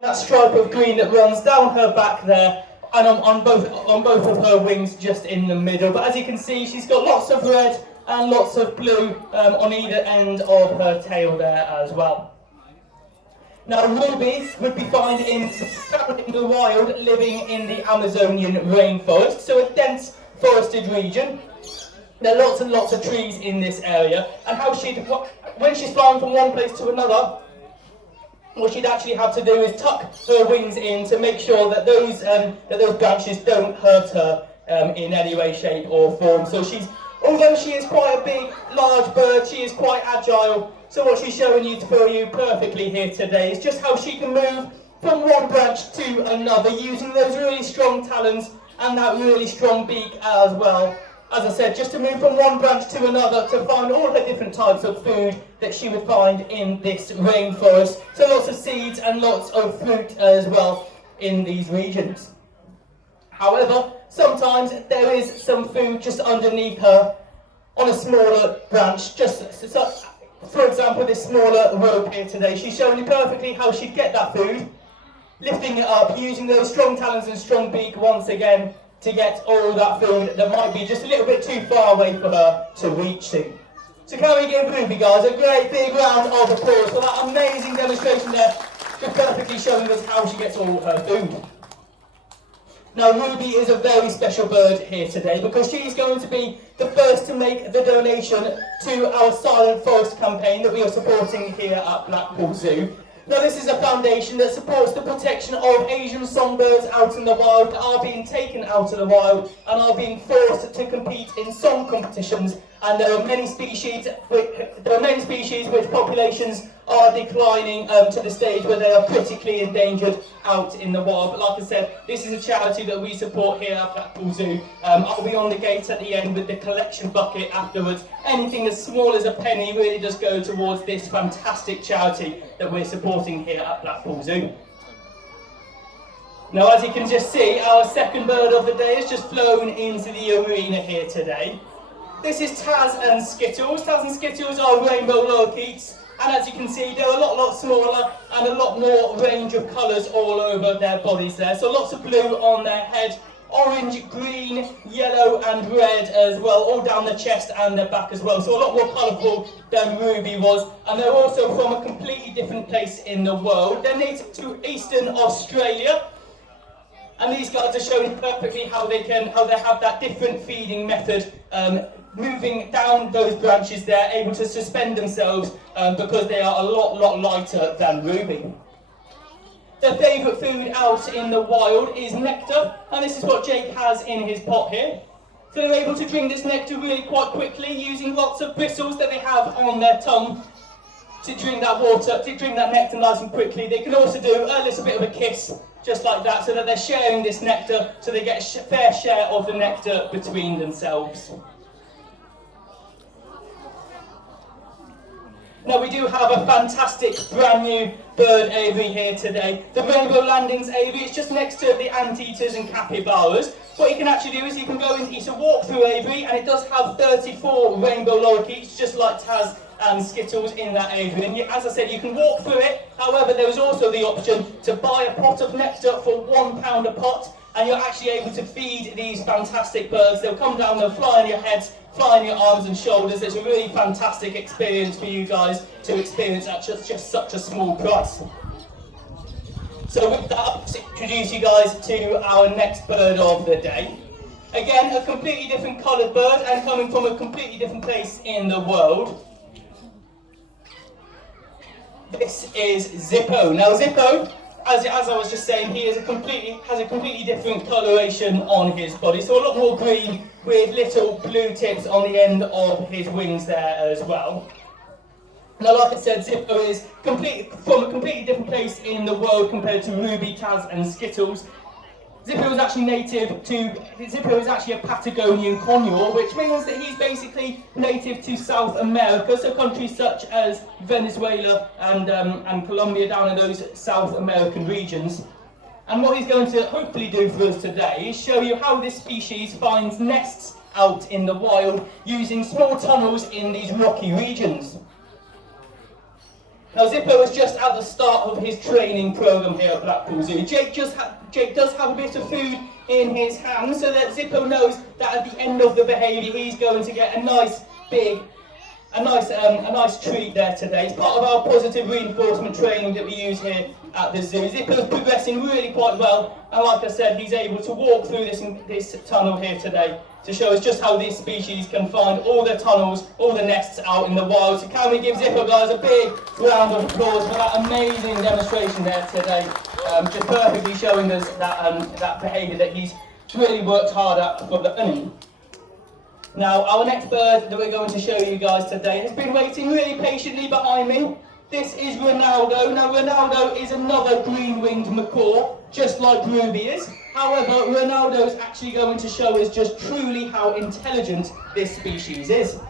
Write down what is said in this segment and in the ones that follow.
That stripe of green that runs down her back there, and on both of her wings just in the middle. But as you can see, she's got lots of red and lots of blue on either end of her tail there as well. Now, rubies would be found in the wild, living in the Amazonian rainforest, so a dense forested region. There are lots and lots of trees in this area, and when she's flying from one place to another, what she'd actually have to do is tuck her wings in to make sure that those branches don't hurt her in any way, shape or form. So although she is quite a big, large bird, she is quite agile. So what she's showing you for you perfectly here today is just how she can move from one branch to another using those really strong talons and that really strong beak as well. As I said, just to move from one branch to another to find all the different types of food that she would find in this rainforest. So lots of seeds and lots of fruit as well in these regions. However, sometimes there is some food just underneath her on a smaller branch. For example, this smaller rope here today. She's showing you perfectly how she'd get that food, lifting it up, using those strong talons and strong beak once again to get all that food that might be just a little bit too far away for her to reach to. So can we give Ruby, guys, a great big round of applause for that amazing demonstration there, just perfectly showing us how she gets all her food. Now, Ruby is a very special bird here today because she's going to be the first to make the donation to our Silent Forest campaign that we are supporting here at Blackpool Zoo. Now, this is a foundation that supports the protection of Asian songbirds out in the wild that are being taken out of the wild and are being forced to compete in song competitions. And there are many species which populations are declining to the stage where they are critically endangered out in the wild. But like I said, this is a charity that we support here at Blackpool Zoo. I'll be on the gate at the end with the collection bucket afterwards. Anything as small as a penny really does go towards this fantastic charity that we're supporting here at Blackpool Zoo. Now, as you can just see, our second bird of the day has just flown into the arena here today. This is Taz and Skittles. Taz and Skittles are rainbow lorikeets, and as you can see, they're a lot smaller and a lot more range of colours all over their bodies there. So lots of blue on their head, orange, green, yellow and red as well, all down the chest and the back as well. So a lot more colourful than Ruby was, and they're also from a completely different place in the world. They're native to Eastern Australia. And these guys are showing perfectly how they have that different feeding method, moving down those branches there, able to suspend themselves because they are a lot lighter than Ruby. Their favourite food out in the wild is nectar, and this is what Jake has in his pot here. So they're able to drink this nectar really quite quickly, using lots of bristles that they have on their tongue to drink that water, to drink that nectar nice and quickly. They can also do a little bit of a kiss, just like that, so that they're sharing this nectar, so they get a fair share of the nectar between themselves. Now, we do have a fantastic brand new bird aviary here today. The Rainbow Landings aviary is just next to the anteaters and capybaras. What you can actually do is you can go in, it's a walk-through aviary, and it does have 34 rainbow lorikeets, just like Taz and Skittles in that aviary. And as I said, you can walk through it. However, there is also the option to buy a pot of nectar for £1 a pot, and you're actually able to feed these fantastic birds. They'll come down, they'll fly on your heads, fly on your arms and shoulders. It's a really fantastic experience for you guys to experience at just such a small price. So with that, I'll introduce you guys to our next bird of the day. Again, a completely different coloured bird and coming from a completely different place in the world. This is Zippo. Now Zippo, as I was just saying, he has a completely different coloration on his body. So a lot more green with little blue tips on the end of his wings there as well. Now, like I said, Zippo is from a completely different place in the world compared to Ruby, Taz and Skittles. Zippo is actually a Patagonian conure, which means that he's basically native to South America, so countries such as Venezuela and Colombia down in those South American regions. And what he's going to hopefully do for us today is show you how this species finds nests out in the wild using small tunnels in these rocky regions. Now Zippo is just at the start of his training program here at Blackpool Zoo. Jake does have a bit of food in his hand, so that Zippo knows that at the end of the behaviour he's going to get a nice treat there today. It's part of our positive reinforcement training that we use here at the zoo. Zippo's progressing really quite well, and like I said, he's able to walk through this tunnel here today to show us just how this species can find all the tunnels, all the nests out in the wild. So can we give Zippo, guys, a big round of applause for that amazing demonstration there today, just perfectly showing us that behaviour that he's really worked hard at for the Now, our next bird that we're going to show you guys today has been waiting really patiently behind me. This is Ronaldo. Now, Ronaldo is another green-winged macaw, just like Ruby is. However, Ronaldo is actually going to show us just truly how intelligent this species is.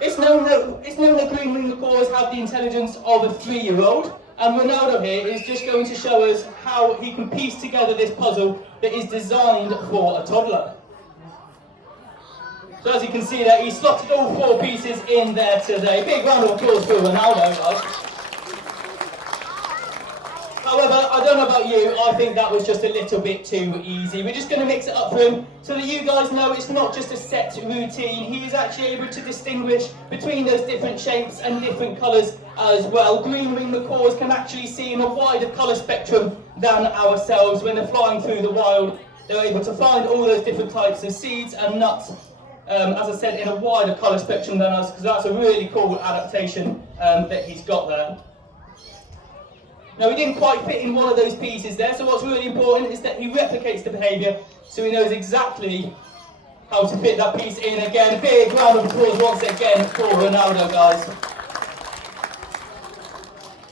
It's known that green-winged macaws have the intelligence of a 3-year-old, and Ronaldo here is just going to show us how he can piece together this puzzle that is designed for a toddler. So as you can see there, he slotted all 4 pieces in there today. Big round of applause for Ronaldo, guys. However, I don't know about you, I think that was just a little bit too easy. We're just going to mix it up for him so that you guys know it's not just a set routine. He is actually able to distinguish between those different shapes and different colours as well. Green-winged macaws can actually see in a wider colour spectrum than ourselves. When they're flying through the wild, they're able to find all those different types of seeds and nuts, as I said, in a wider colour spectrum than us, because that's a really cool adaptation that he's got there. Now, he didn't quite fit in one of those pieces there, so what's really important is that he replicates the behaviour, so he knows exactly how to fit that piece in again. Big round of applause once again for Ronaldo, guys.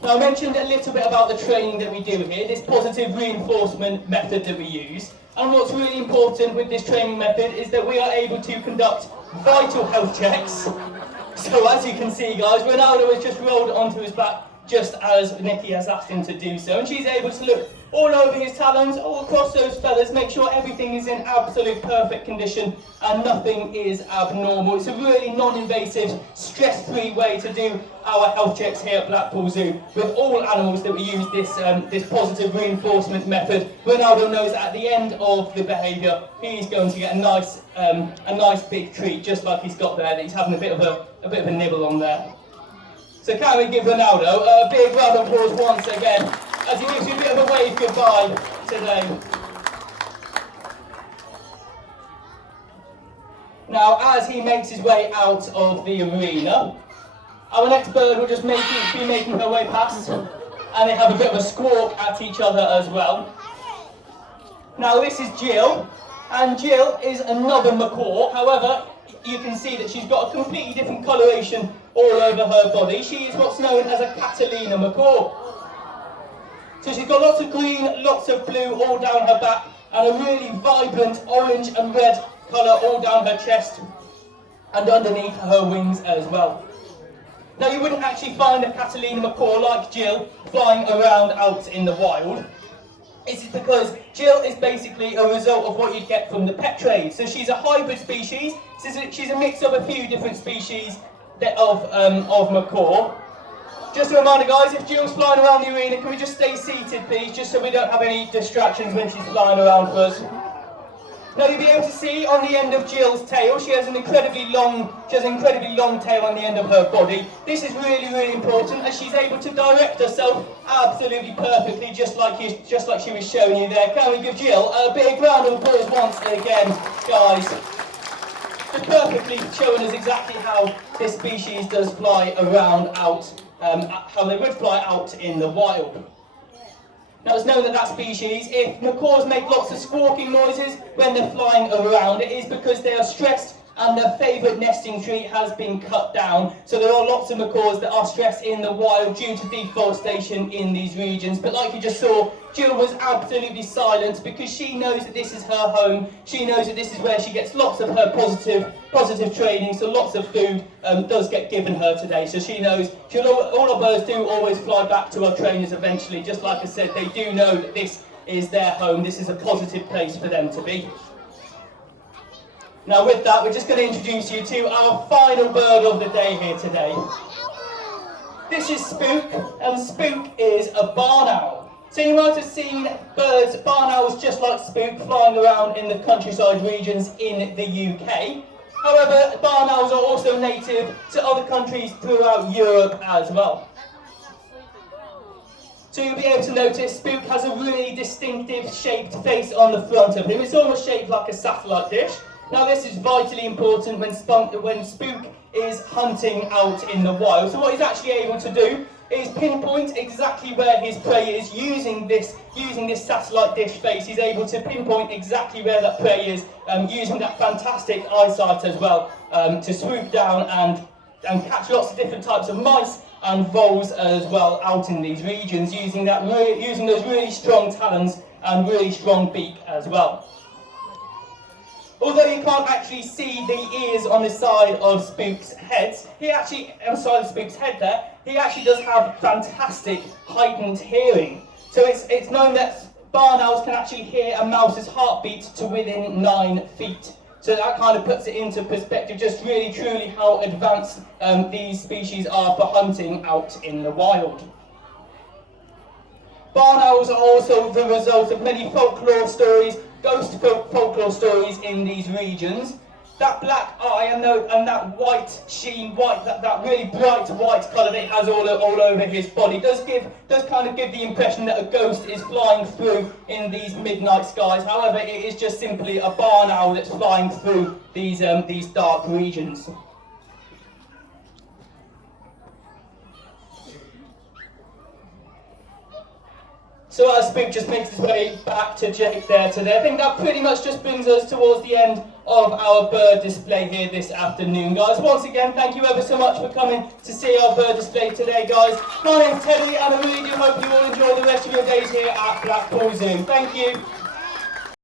Now, I mentioned a little bit about the training that we do here, this positive reinforcement method that we use. And what's really important with this training method is that we are able to conduct vital health checks. So as you can see, guys, Ronaldo has just rolled onto his back just as Nikki has asked him to do so. And she's able to look all over his talons, all across those feathers, make sure everything is in absolute perfect condition and nothing is abnormal. It's a really non-invasive, stress-free way to do our health checks here at Blackpool Zoo. With all animals that we use this positive reinforcement method, Ronaldo knows at the end of the behaviour he's going to get a nice big treat, just like he's got there, that he's having a bit of a nibble on there. So can we give Ronaldo a big round of applause once again, as he gives you a bit of a wave goodbye today. Now, as he makes his way out of the arena, our next bird will just be making her way past, and they have a bit of a squawk at each other as well. Now, this is Jill, and Jill is another macaw. However, you can see that she's got a completely different coloration all over her body. She is what's known as a Catalina macaw. So she's got lots of green, lots of blue all down her back, and a really vibrant orange and red colour all down her chest and underneath her wings as well. Now, you wouldn't actually find a Catalina macaw like Jill flying around out in the wild. This is because Jill is basically a result of what you'd get from the pet trade. So she's a hybrid species. She's a mix of a few different species of macaw. Just a reminder, guys, if Jill's flying around the arena, can we just stay seated, please, just so we don't have any distractions when she's flying around for us. Now, you'll be able to see on the end of Jill's tail, she has an incredibly long tail on the end of her body. This is really, really important, as she's able to direct herself absolutely perfectly, just like she was showing you there. Can we give Jill a big round of applause once again, guys? Just perfectly showing us exactly how this species does fly around out, how they would fly out in the wild. Now, it's known that species, if macaws make lots of squawking noises when they're flying around, it is because they are stressed and their favourite nesting tree has been cut down. So there are lots of macaws that are stressed in the wild due to deforestation in these regions. But like you just saw, Jill was absolutely silent because she knows that this is her home. She knows that this is where she gets lots of her positive training, so lots of food does get given her today. So she knows, all our birds do always fly back to our trainers eventually. Just like I said, they do know that this is their home. This is a positive place for them to be. Now, with that, we're just going to introduce you to our final bird of the day here today. This is Spook, and Spook is a barn owl. So you might have seen birds, barn owls just like Spook, flying around in the countryside regions in the UK. However, barn owls are also native to other countries throughout Europe as well. So you'll be able to notice Spook has a really distinctive shaped face on the front of him. It's almost shaped like a satellite dish. Now this is vitally important when Spook is hunting out in the wild. So what he's actually able to do is pinpoint exactly where his prey is using this satellite dish face. He's able to pinpoint exactly where that prey is, using that fantastic eyesight as well, to swoop down and catch lots of different types of mice and voles as well out in these regions, using those really strong talons and really strong beak as well. Although you can't actually see the ears on the side of Spook's head, he actually does have fantastic heightened hearing. So it's known that barn owls can actually hear a mouse's heartbeat to within 9 feet. So that kind of puts it into perspective, just really truly how advanced these species are for hunting out in the wild. Barn owls are also the result of many folklore stories, ghost folklore stories in these regions. That black eye and that white sheen, that really bright white colour that it has all over his body does kind of give the impression that a ghost is flying through in these midnight skies. However, it is just simply a barn owl that's flying through these dark regions. So as Spook just makes his way back to Jake there today, I think that pretty much just brings us towards the end of our bird display here this afternoon, guys. Once again, thank you ever so much for coming to see our bird display today, guys. My name's Teddy, and I really do hope you all enjoy the rest of your days here at Blackpool Zoo. Thank you.